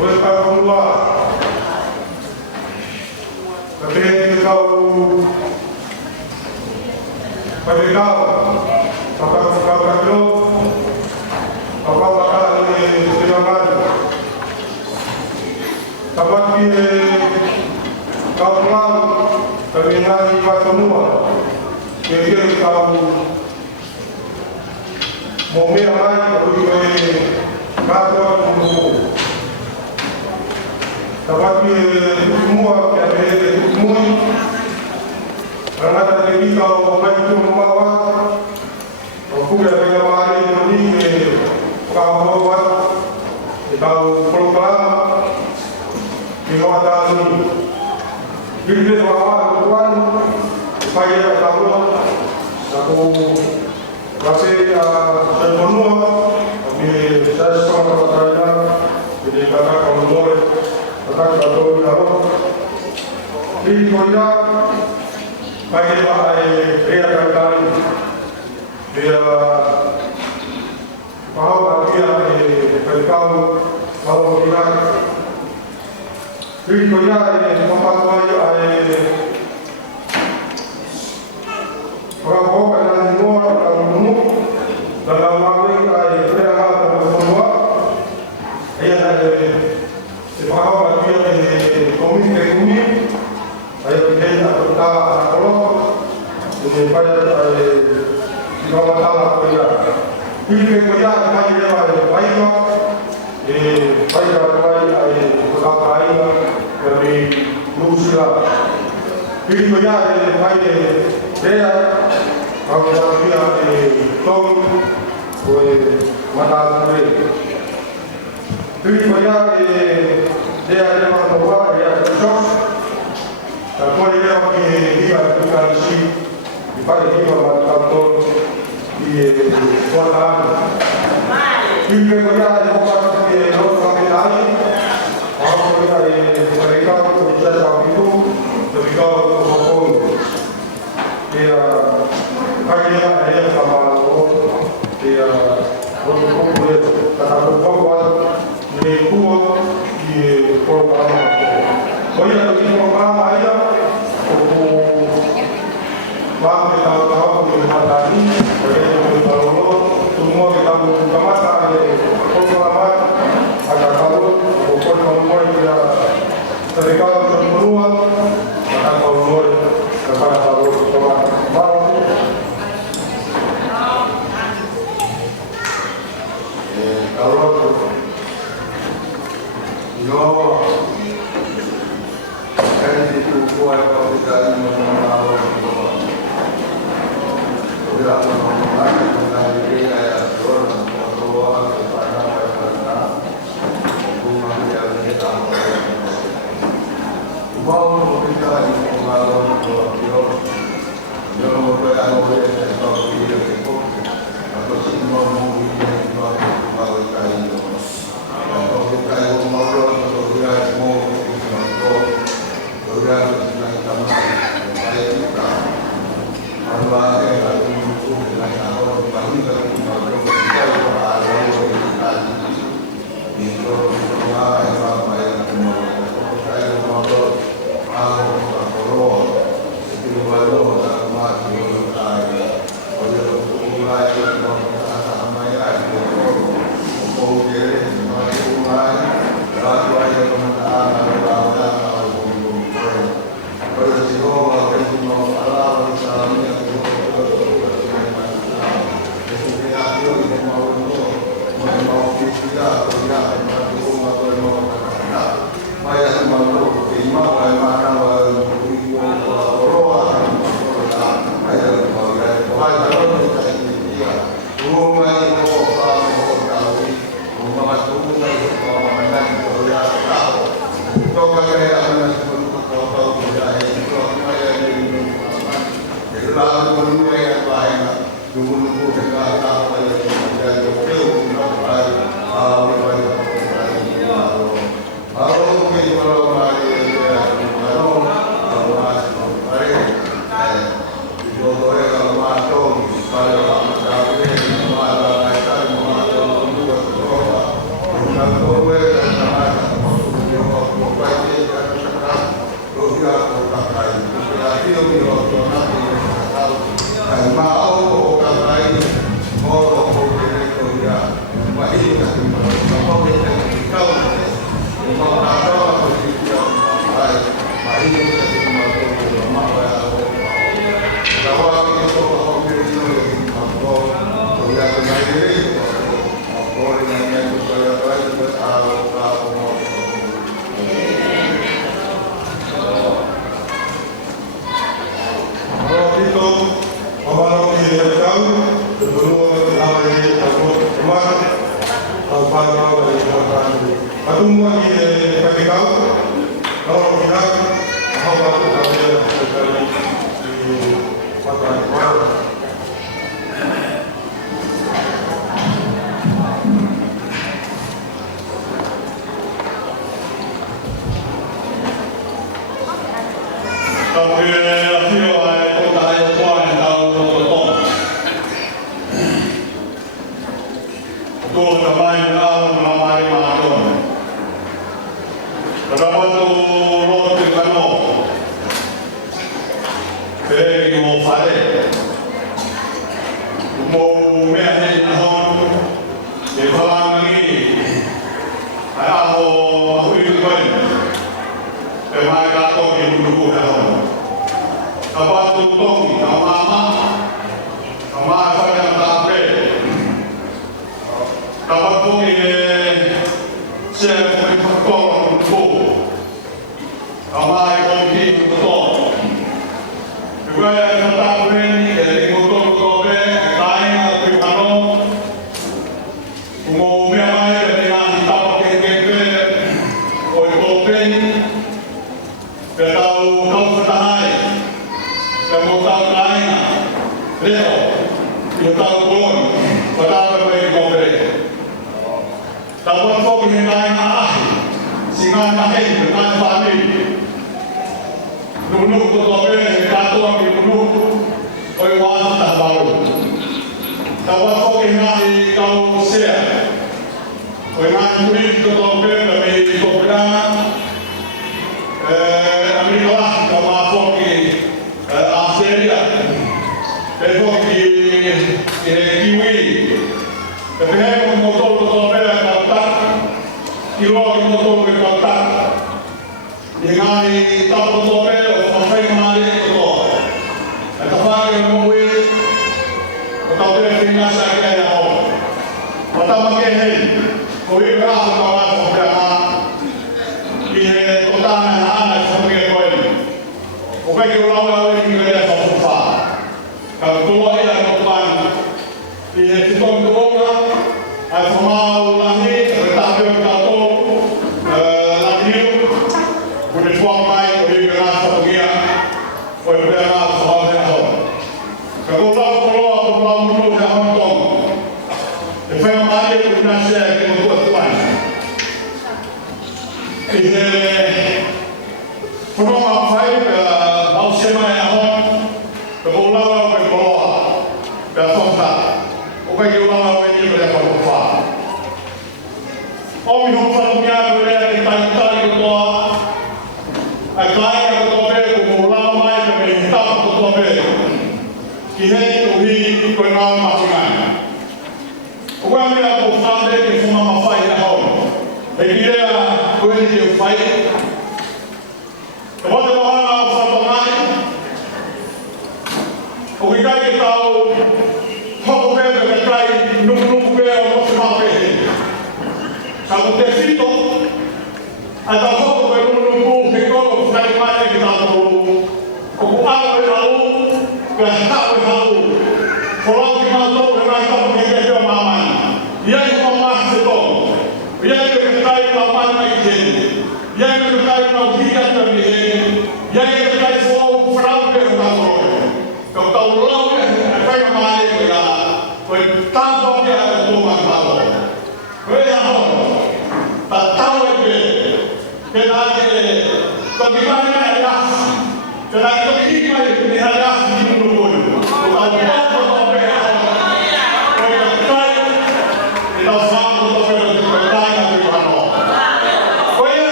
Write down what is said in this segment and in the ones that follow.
Pois para formular, também que o fabricado, para o para a casa de Estelionário, para que calculado, também nada de Vatonua, que ele está o momento mais, porque Gato Tapi semua yang ada semua kerana ada kita orang itu membawa aku yang mari ini kau buat tahu program di luar ini bila bawa tuan supaya tahu aku rasa semua di saya seorang pekerja jadi kata kalau Akan satu tahun, di Korea, bagi dia kali dia bahawa dia berkau bahawa kita di Korea tempat lain orang bawa dengan luar orang umum dalam waktu perjalanan semua bahawa dia komunikasi ini saya pikir kita kalau supaya kita masalah kerja ini kerja kita ini baik baik dari Rusia ini kerja baik dia kalau dia tahu mata mereka ini kerja dia ada masalah dia shock tapi dia dia bukan si pada dia kantor di kota ini kerja ada bukan di kota lain orang mereka bisa itu lebih kau dia hanya ada sama dia boleh kata buat di kuat di program. Hoy aquí program aja vamos a trabajar con Matani, semua kita masa programar agar kalau pokok kita terdekat semua akan keluar kepada kalau baru kalau yo dari itu kuat kalau kita mengenal tidak mengenal mengenai ayat Quran bahwa kepada mereka hubungan yang kita bahwa kita mengenal yo berada di dalam itu atau semua mungkin bahwa kita itu kalau kita itu mau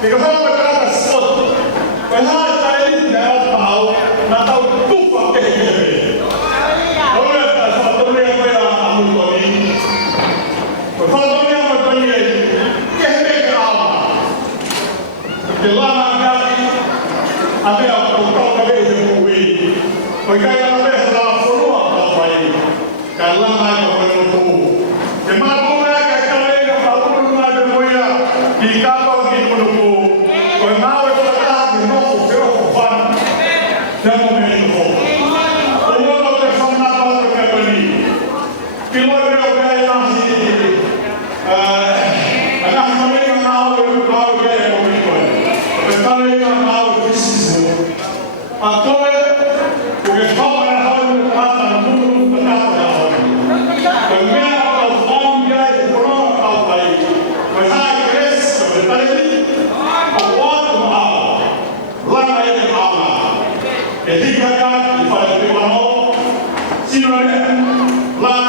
Because até a total vez de mover. Porque a vez da forua para pai. Kalau mai para tu. Emang pula que kalian kalau mai de moia di kapal di menunggu. Kalau mau kita di mau pero fan. Jangan menunggu. Kalau kita sama apa kita beli. Kalau kita beli nasi. Anak kami yang mau gaya komitmen. Kami yang mau bisnis. Atau porque só para a hora de casa no mundo da casa. Também ao fome e pronto ao país. Mas há cresce, verdade? O outro mal. Lá na ilha de Alma. E diga cá e faz o mal. Se não é lá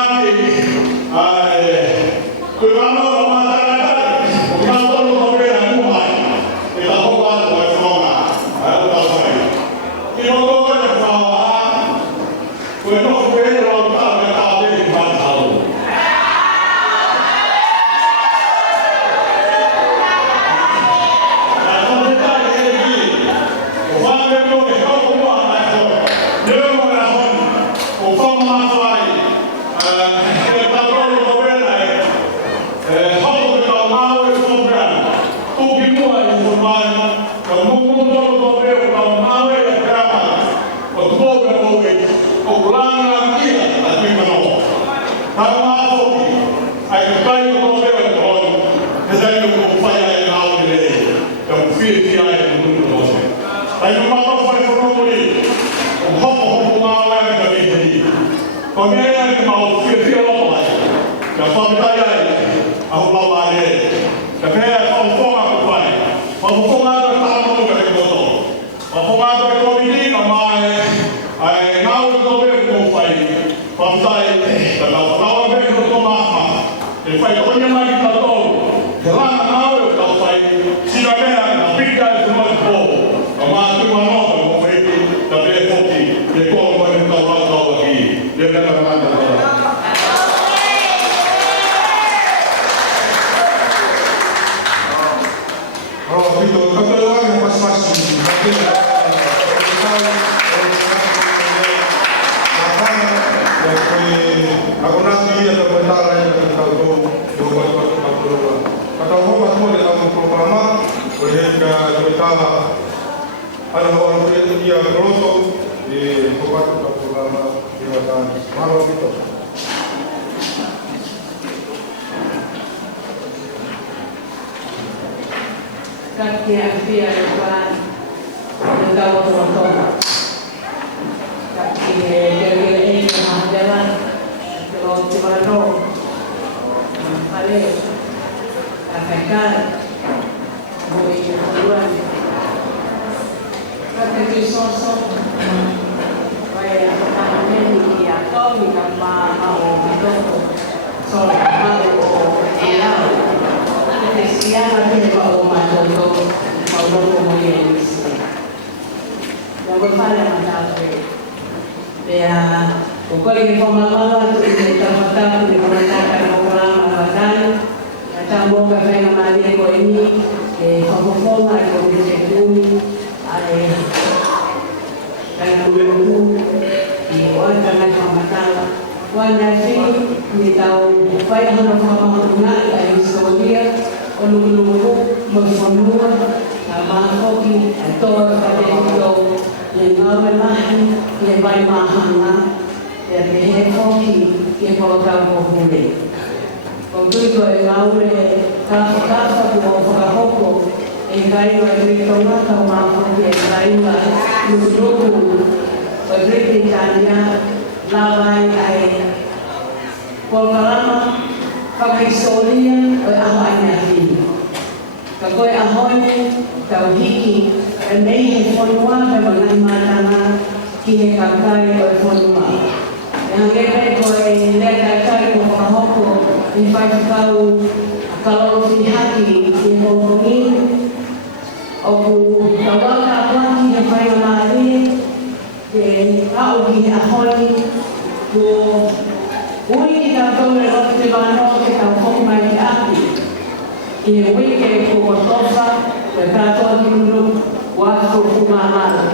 y el wiki que como tofa, que está todo el mundo, guapo, mamala.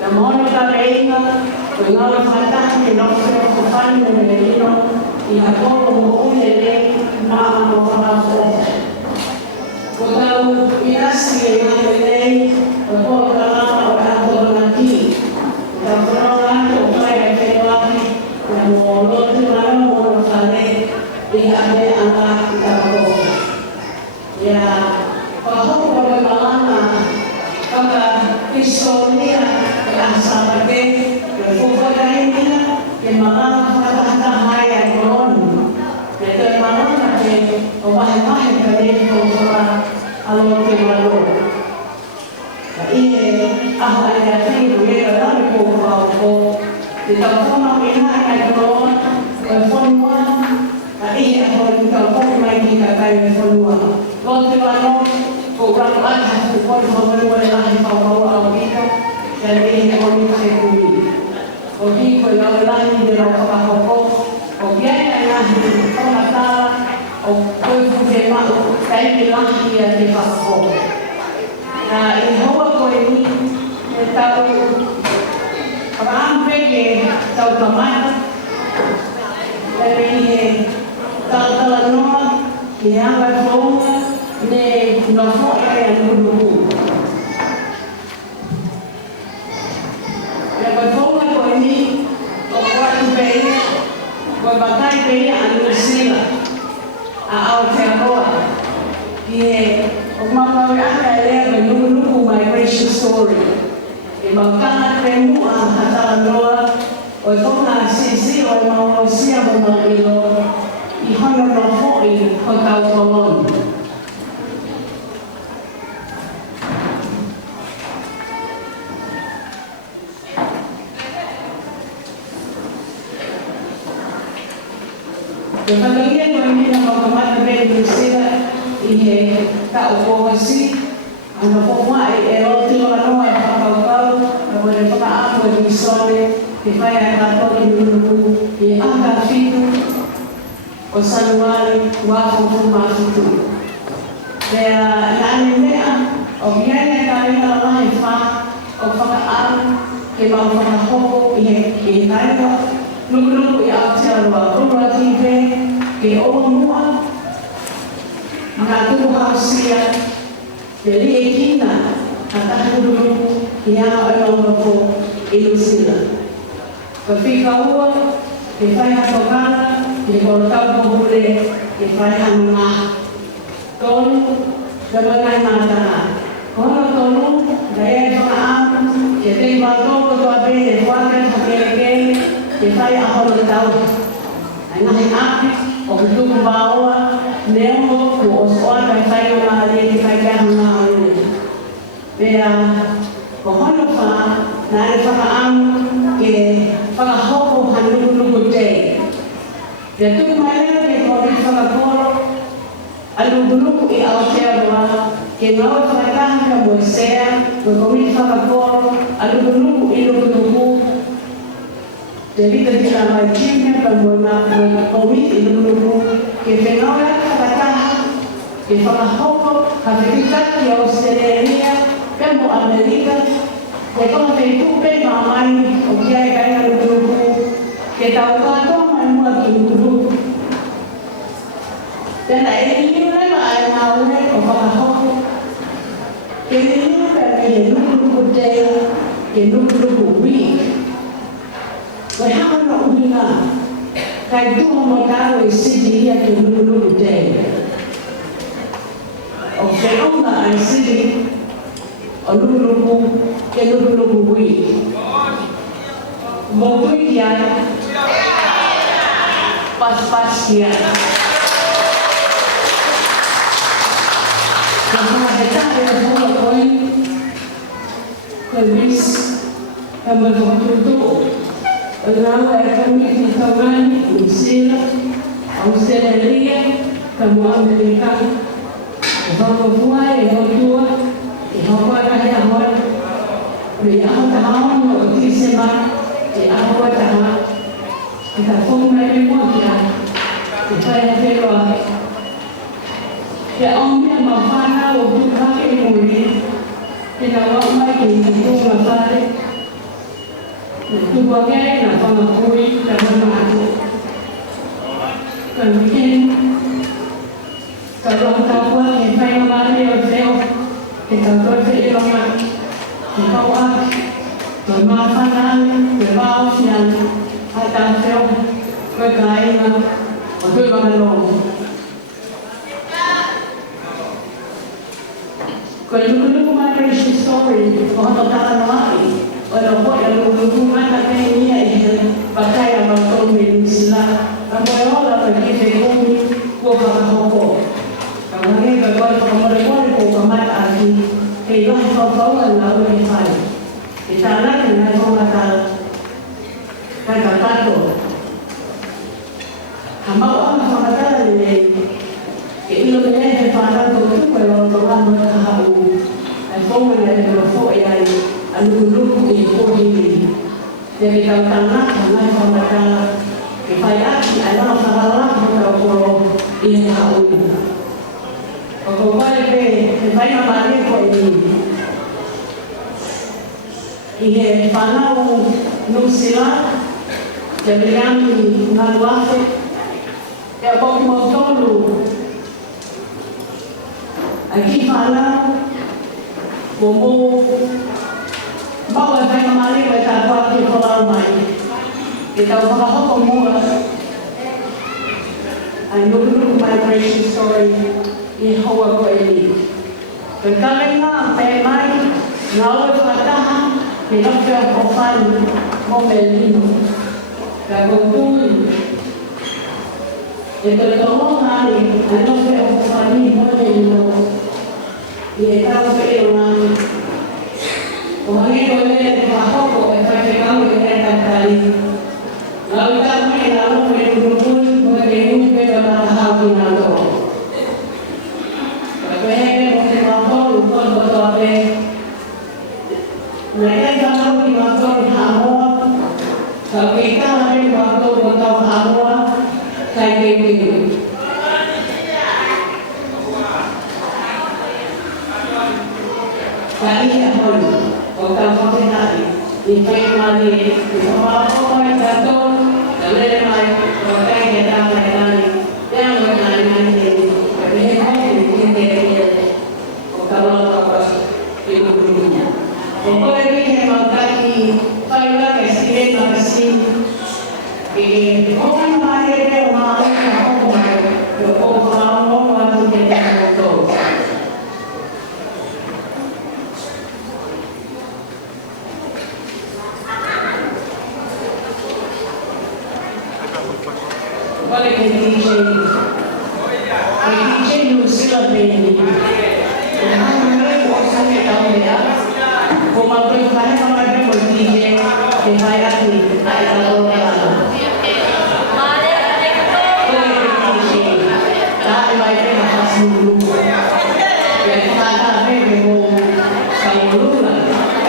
Na mono ka reinga, ko ngau whatahi ke nofo ko whanu me rino, I hapoko mo ulele maa mo whakafo. Ko tau irasi e ngau elei, ko kō kalama o ato na ki. Tau whanau o whai a whenwaki, na mo lotu mara mo whale, I hape anga I tako. Ia, whahoko me malana, whaka pistolia, ke asapake, ke whukarainina, ke malana whakahata hai a koronu. Ke te malana ke o wahe ka le ko whaka alo te malo. Ka ihe aha e a tiru e ka rame ko whakao, te taupona me nai ai korona, ko e whanua, ka ihe a hori ka whaka mai ki ka kai e whanua. Ko te malo, ko rang ata ku koi whanua e lahi whakao au ika, ka le ihe hori ka he kumi. Ko hi ko i lau lahi de rau whakahoko, ko kiai ai lahi de whakatara, o koi fuke mau, kai ki lahi a te whakahoko. Na I hoa koe ni, e tau, whakampeke tau tamata, e rei he tātala noa, ki anga whaunga, ne no hoa e anuruhu. E koe whaunga koe ni, o kuatu peia, koe batai peia anu sila, a Aotearoa, ki he o mamau e aka e lea me nuku migration story. E maukana pe mua hatala noa, o e kona sisi o e maunau sia mo mailo, I hono no hoi ko tau kolonu. E whakangia koe mina makamata me Priscilla, I he ka o kōhasi, ana whomai e roti o anoa e whakaukau, a koe re whakaamu e misone, ke whai a kato I nunuku, I aka whitu, o sanuari, wafufu mafutu. Rea nane mea, o miane ka ringa lahi wha, o whakaamu, ke mau whakahoko I he kainga, nukunuku I Aotearoa, urua kipe, ke oa mua, Nā tuku hausia, te rie kina, a takuruku, I ana o maunoko I Lusila. Ka whika ua, ke whai hatokana, ke koro tau kohule, ke whai hanunga. Tonu, ka mangai mātana. Kono tonu, ka e whakaamu, ke te mātoko toa pene, whaka hakelekele, ke whai ahono tau. Ai ngahi api, o kutuku wāoa, Nemo ko osoa kai whai o maare ki whai kia hanga aure. Pea, ko hono wha, nā re whakaamu ke whakahoko hanukunuku te. Pea tuku mai leo ke kori whakakoro, alukunuku I Aotearoa, ke ngau whakatahi ka Moesea, ko kori whakakoro, alukunuku I lukunuku, te rita tira mai kimia ka moena kori I lukunuku, ke whenau e whakataha, ke whakahoko, ka whititaki o Australia, pe mo Amerika, ke kona whitupe mamai o kia e kaina lukuruku, ke tau katoa mai mua ki lukuruku. Tena e niu rewa ai maune o whakahoko, ke niu rewa he lukuruku te, ke lukuruku week. Koe hama no uhinga, kai tuho mo taro I Sydney ia ke lukuruku te. O whenonga ai Sydney, o lukuruku, ke lukuruku week. Mo wiki ai, pas ki ai. Ka hana he tahe a hula koe, koe ris, ka mawhakutuko. O rāua e kami ki Taurani, New Zealand, Australia, ka mo Amerika. O whakapua e hotua, e hapua kahi a hoa. Me aho taha no o tisema, e aho taha. E ka whonga e mua kia, e whai a wheroa. Ke aumea ma whana o tukake mori, ke pinawak mai itu mafare. Tubuh kaya na pangakui na mamatu. Kemudian kalau tahu yang saya mari orang kita terus orang kita awak bermakanan berbau yang ada film bergaya untuk mengelong. Kalau dulu kemarin story orang tak lagi orang buat yang dulu mana ini pakai yang baru misalnya orang orang pergi sekumi bukan apa. Kalau ni kalau mereka bukan mata lagi, hidup kau adalah orang lain. Kita nak dengan orang lain kata tu. Hamba orang orang lain itu lebih hebat tu kalau orang bertahu. Kau menjadi berfok yang alulu itu ini. Jadi kalau tanah orang orang Kaya adalah salah kalau ini tahu. Kalau balik kaya balik kau ini. Ia panau nusila jadi yang ngaluat. Ya kau mau tahu. Aki panau bomo bawa kaya balik kita buat di kolam mai. Kita usaha semua. Dulu migration story di Hawaii ko ini. Kekalian na pemai ngawal patah pinakya ofan mobilino. Kagutui. Ito tolong hari ano kaya ofan mobilino. Itaw kayo na Uhangi ko ulit ako ko ipagkakaw ang kali. Lalu kami lalu berkumpul bergabung pada hari itu. Kemudian kami mampu untuk berdoa. Mereka kalau di mampu hamil, kalau kita hari mampu untuk hamil, saya ini. Kali hamil, kalau kita hari, ini mali, mampu jatuh. Kalau mai orang yang dah mengenali, yang mengenali ini, kemudian dia kalau apa itu dulunya. Pokoknya ini mengkaji, kalau kesini masih ini orang lain yang mau orang waktu kita foto. Olha que DJ Lucila Beni. Como a prefeita não vai ver o DJ que vai aqui, aí tá do lado. Olha que DJ, tá? Vai ver a face do grupo. E aí tá vendo o Saulula,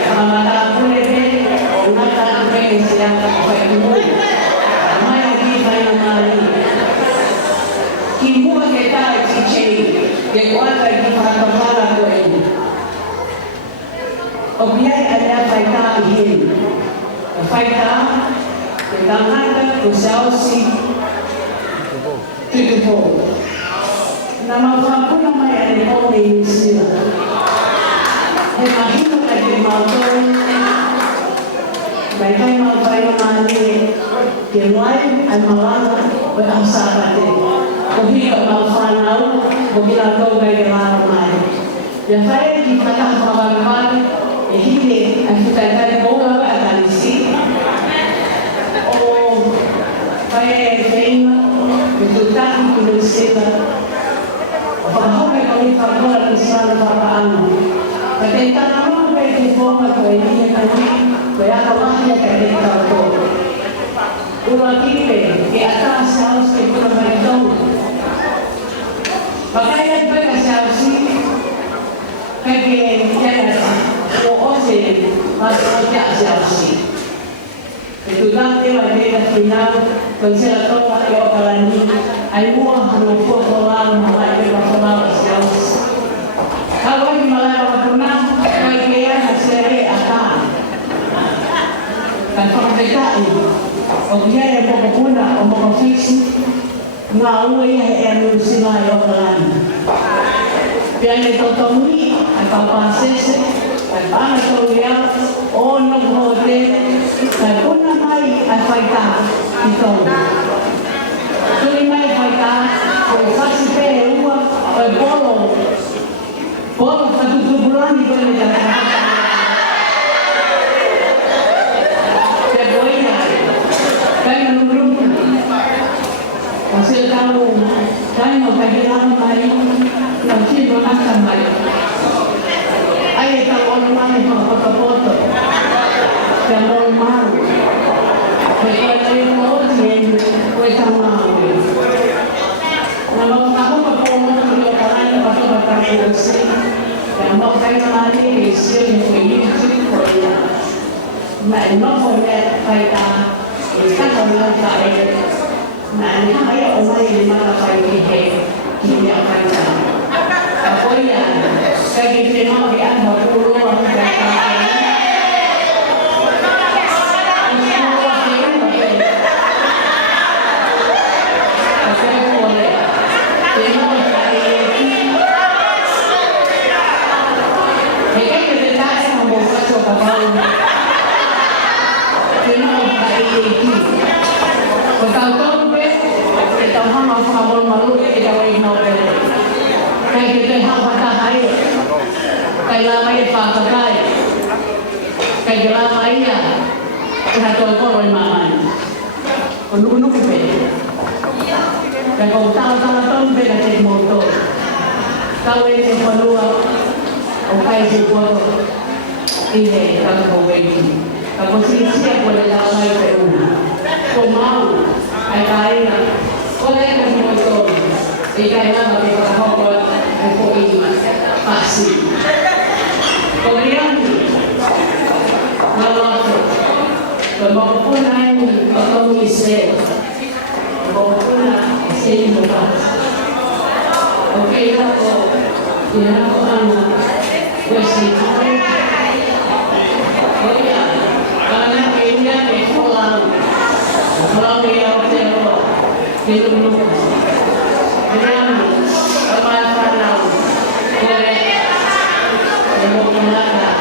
a matar por ele, o Natal vem se vai muito. Mas aqui vai na Kimua que está exigindo que guarda que para tomar a ele. O que é a faitar ele? A faitar, que dá nada, o céu se tudo bom. Na mão não é ele pode ensinar. Imagina que ele matou, vai cair mal vai na que lain ay malala ang sakate. Kung hindi ka malfanaw, kung ginagaw na ginagawa. Yan kaya di pa nakapagawal, hindi ang kitagay mo nga at alisi. O kaya tutang tulog sila. O pagkakawin ang ipagawal ang sila na papaano. Kaya tanong mo kayo po kaya hindi kami, kaya kawakya kayo ito. Ulang kipe, di atas harus kita beritahu. Pakaian mereka sih, kayak jalan, oose masuk kerja sih. Itu nanti mereka final, konser atau pakai okalan ini, ayo harus orang mulai berpasangan sih. Kalau di malam waktu nak, kayak Kan whakapetai, o kia e moko puna, o moko whisi, ngā ua ia e anu sila e o kalani. Pia ne tautamui, ai papasese, ai pana tau iau, o no kote, kai puna mai ai whaita ki tau. Tuli mai whaita, o whasi pe e ua, o e bolo, bolo whatutuburani koe ne taka. Hasil tahu, saya mau pergi lama mai, nanti bermakan mai. Ayah tahu orang mana yang foto-foto, yang orang malu. Mereka mau sih, mereka mau. Nama aku berpuluh kali orang yang foto-foto kursi, yang mau saya lari, sih ini Korea. Nak boleh kita, kita boleh saya. Nah, ini ayah omai di mana kau ini apa itu? Apa ya? Saya gitu mau dia mau dulu orang kata. Dan kau tahu bela cek motor, kau ini keluar, kau kayak jual ini kalau kau ini, kau siap boleh dapat peru, kau mau, ayah, kau lihat motor, ikan apa kita kau buat, kau ini pasti, kau lihat, lalu, kalau pun naik, kau bisa. Sini bukan. Oke, aku anak bersih. Oh ya, anak ini yang pulang dia hotel di rumah. Dengan kemasan boleh mau kemana?